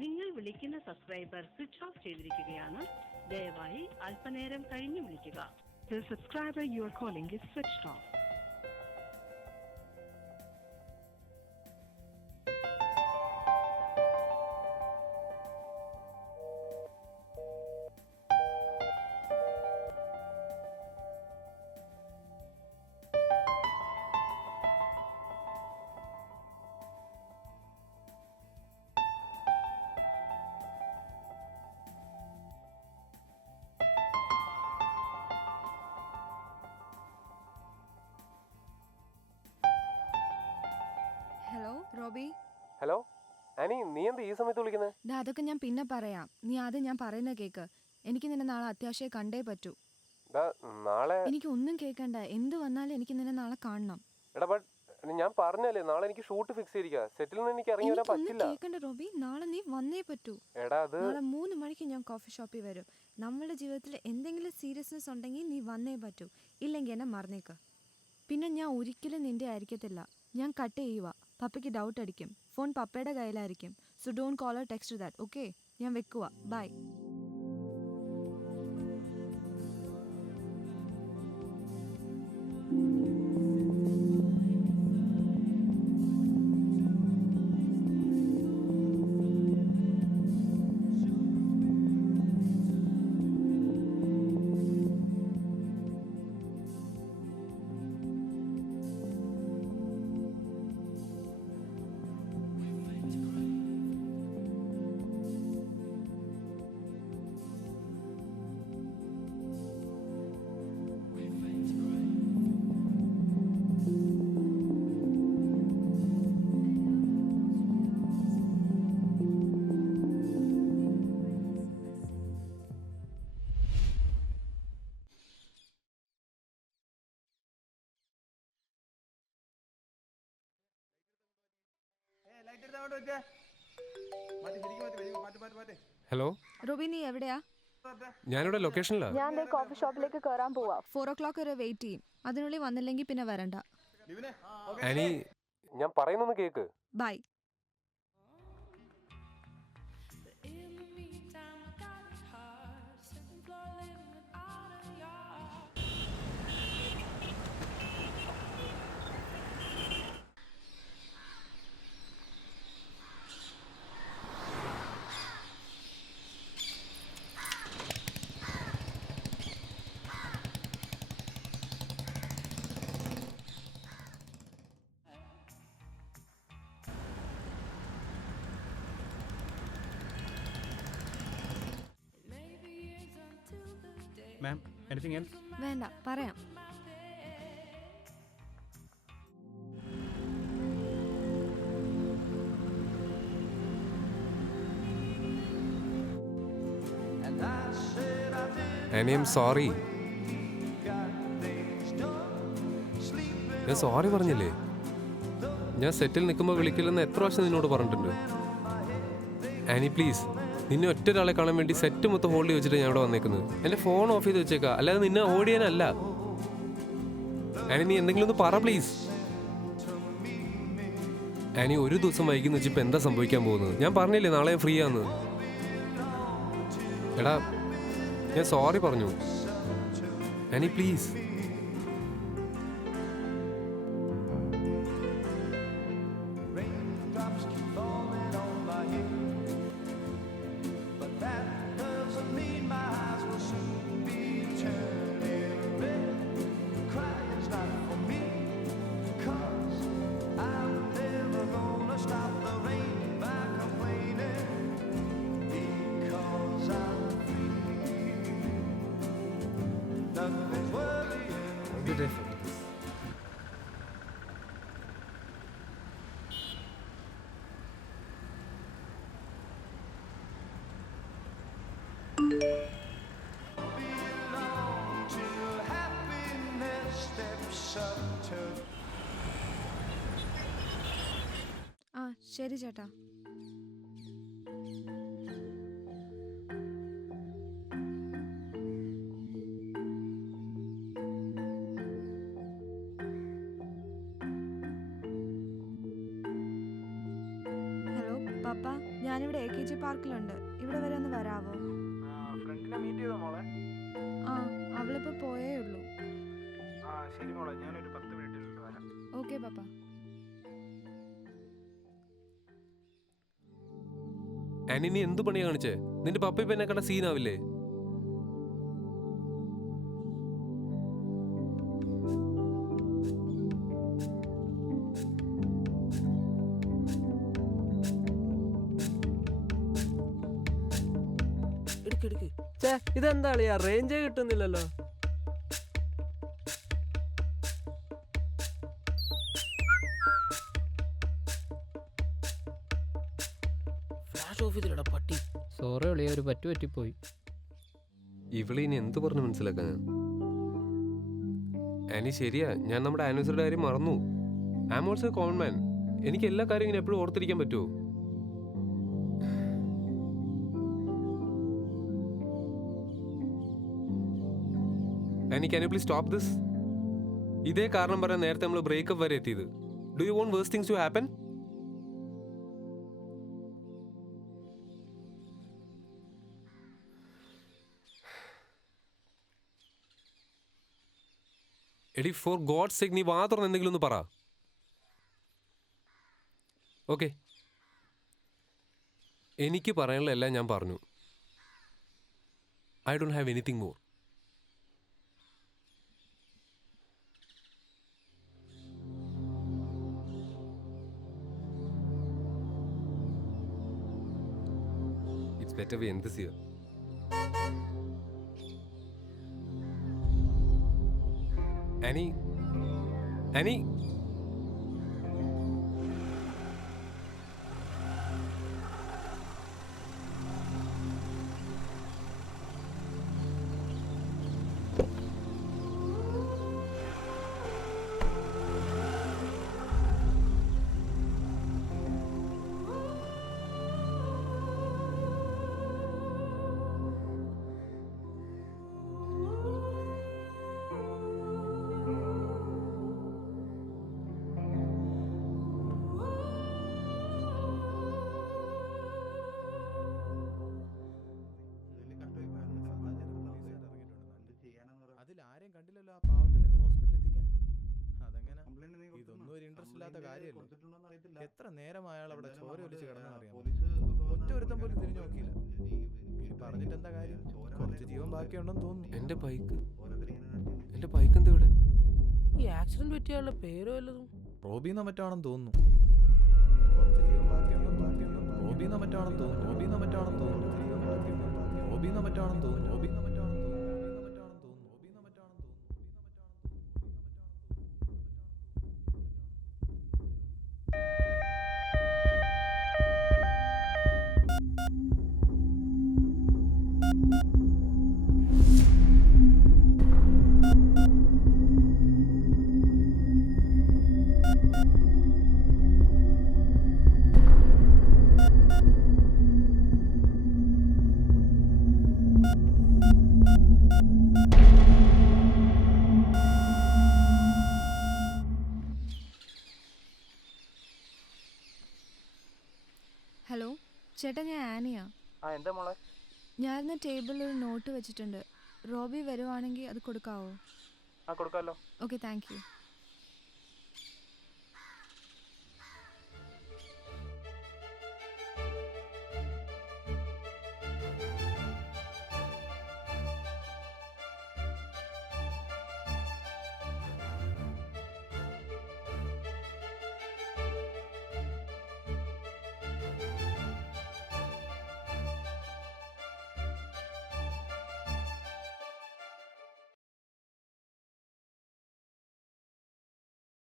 നിങ്ങൾ വിളിക്കുന്ന subscriber switch off ചെയ്തിരിക്കുകയാണ്. ദയവായി അല്പനേരം കഴിഞ്ഞ് വിളിക്കുക. The subscriber you are calling is switched off. Hello Roby. Hello Annie, നീ എന്താ ഈ സമയത്ത് വിളിക്കുന്നത്? അതൊക്കെ ഞാൻ പിന്നെ പറയാം. നീ ആദ്യം ഞാൻ പറയുന്നത് കേക്ക്. എനിക്ക് നിന്നെ നാളെ അത്യാവശ്യം കണ്ടേ പറ്റൂ. നാളെ എനിക്ക് ഒന്നും കേൾക്കണ്ട. എന്ത് വന്നാലും എനിക്ക് നിന്നെ നാളെ കാണണം. ഞാൻ പറഞ്ഞല്ലേ, നാളെ എനിക്ക് ഷൂട്ട് ഫിക്സ് ചെയ്തിരിക്കുക. സെറ്റിൽ നിന്ന് എനിക്ക് ഇറങ്ങി വരാൻ പറ്റില്ല. കേൾക്കണ്ട റോബി, നാളെ നീ വന്നേ പറ്റൂ. നാളെ 3 മണിക്ക് ഞാൻ കോഫി ഷോപ്പിൽ വരും. നമ്മുടെ ജീവിതത്തിൽ എന്തെങ്കിലും സീരിയസ്നെസ് ഉണ്ടെങ്കിൽ നീ വന്നേ പറ്റൂ. ഇല്ലെങ്കിൽ എന്നെ മറന്നേക്ക്. പിന്നെ ഞാൻ ഒരിക്കലും നിന്റെ ആയിരിക്കത്തില്ല. ഞാൻ കട്ട് ചെയ്യുക. പപ്പയ്ക്ക് ഡൗട്ട് അടിക്കും. ഫോൺ പപ്പയുടെ കയ്യിലായിരിക്കും. So don't call or text that. Okay, ഞാൻ വെക്കുക. ബൈ. ഹലോ റോബി, നീ എവിടെയാ? ഞാനിവിടെ ലൊക്കേഷനിലാണ്. ഞാൻ കോഫി ഷോപ്പിലേക്ക് കയറാൻ പോവാ. 4 o'clock വരെ വെയിറ്റ് ചെയ്യും. അതിനുള്ളിൽ വന്നില്ലെങ്കിൽ പിന്നെ വരണ്ട. ആനി, ഞാൻ പറയുന്നൊന്ന് കേക്ക്. ബൈ. Ma'am, anything else? വേണ്ട, പറയാം. Annie, I am sorry. ഞാൻ സോറി പറഞ്ഞില്ലേ? ഞാൻ സെറ്റിൽ നിൽക്കുമ്പോൾ വിളിക്കില്ലെന്ന് എത്ര പ്രാവശ്യം നിന്നോട് പറഞ്ഞിട്ടുണ്ട്. ആനി പ്ലീസ്, നിന്നെ ഒറ്റ ഒരാളെ കാണാൻ വേണ്ടി സെറ്റ് മൊത്തം ഹോൾഡ് വെച്ചിട്ട് ഞാൻ ഇവിടെ വന്നേക്കുന്നത്. എൻ്റെ ഫോൺ ഓഫ് ചെയ്ത് വെച്ചേക്കാം, അല്ലാതെ നിന്നെ ഓടിയാനല്ല. ആനി, നീ എന്തെങ്കിലും ഒന്ന് പറ പ്ലീസ്. ആനി, ഒരു ദിവസം വൈകുന്ന വെച്ചിപ്പോൾ എന്താ സംഭവിക്കാൻ പോകുന്നത്? ഞാൻ പറഞ്ഞില്ലേ നാളെ ഫ്രീ ആന്ന്. എടാ, ഞാൻ സോറി പറഞ്ഞു. Annie please. ശരി ചേട്ടാ. ഹലോ പപ്പ ഞാനിവിടെ AKG പാർക്കിലുണ്ട്. ഇവിടെ വരെ ഒന്ന് വരാവോ? ഫ്രണ്ടിനെ മീറ്റ് ചെയ്തോ മോളെ? ആ അവളിപ്പോൾ പോയേ ഉള്ളൂ. ശരി മോളെ, ഞാനൊരു 10 മിനിറ്റിനുള്ളിൽ വരാം. ഓക്കെ പപ്പ. ആനി നീ എന്ത് പണിയാ കാണിച്ചേ? നിന്റെ പപ്പ ഇപ്പൊ എന്നെ കണ്ട സീനാവില്ലേ? ഇതെന്താ കളിയാ? റേഞ്ചേ കിട്ടുന്നില്ലല്ലോ. ഫ്ലാഷ് ഓഫ് ചെയ്തില്ലടാ പട്ടി. സോറി കളിയാ, ഒരു പറ്റിപ്പോയി. ഇവളെ ഇനി എന്ത് പറഞ്ഞ് മനസ്സിലാക്കാൻ ഞാൻ? ആനി ശരിയാ, ഞാൻ നമ്മുടെ ആനിവേഴ്സറിയുടെ കാര്യം മറന്നു. I am also common man. എനിക്ക് എല്ലാ കാര്യവും ഇങ്ങനെ എപ്പോഴും ഓർത്തിരിക്കാൻ പറ്റുമോ? Annie can you please stop this? ഇതേ കാരണം പറയാൻ നേരത്തെ നമ്മൾ ബ്രേക്കപ്പ് വരെ എത്തിയത്. Do you want worse things to happen? എടി ഫോർ ഗോഡ് സേക്ക് നീ വാ തുറന്ന് എന്തെങ്കിലും ഒന്ന് പറ. ഓക്കെ, എനിക്ക് പറയാനുള്ള എല്ലാം ഞാൻ പറഞ്ഞു. I don't have anything more. It's better V end this here. Annie? Annie? ആരെയും കണ്ടില്ലല്ലോ ആ പാവത്തിനെ ഹോസ്പിറ്റലിൽ എത്തിക്കാൻ. അതെങ്ങനെ? ഇതൊന്നും ഒരു ഇൻട്രസ്റ്റ് ഇല്ലാത്ത കാര്യമല്ല. എത്ര നേരം അയാൾ അവിടെ ചോര ഒലിച്ച് കിടന്നറിയാം. ഒറ്റ ഒരുത്തം പോലും തിരിഞ്ഞു നോക്കിയില്ല. ഇനി പറഞ്ഞിട്ട് എന്താ കാര്യം? കുറച്ച് ജീവൻ ബാക്കിയുണ്ടെന്ന് തോന്നുന്നു. എന്റെ ബൈക്ക് എന്താ ഇവിടെ? ഈ ആക്സിഡന്റ് പറ്റിയുള്ള പേരോ വല്ലതും? റോബിന്നോ മറ്റാണെന്ന് തോന്നുന്നു. കുറച്ച് ജീവൻ ബാക്കിയുണ്ടെന്ന് റോബിന്നോ മറ്റാണെന്ന് തോന്നുന്നു. റോബിന്നോ മറ്റാണെന്ന് തോന്നുന്നു. റോബിന്നോ മറ്റാണെന്ന് തോന്നുന്നു. റോബിന്നോ മറ്റാണെന്ന് തോന്നുന്നു. ഹലോ ചേട്ടാ, ഞാൻ ആനിയാ. എന്താ മോളെ? ഞാനിന്ന് ടേബിളിൽ ഒരു നോട്ട് വെച്ചിട്ടുണ്ട്. റോബി വരുവാണെങ്കിൽ അത് കൊടുക്കാവോ? കൊടുക്കാമല്ലോ. Okay, thank U.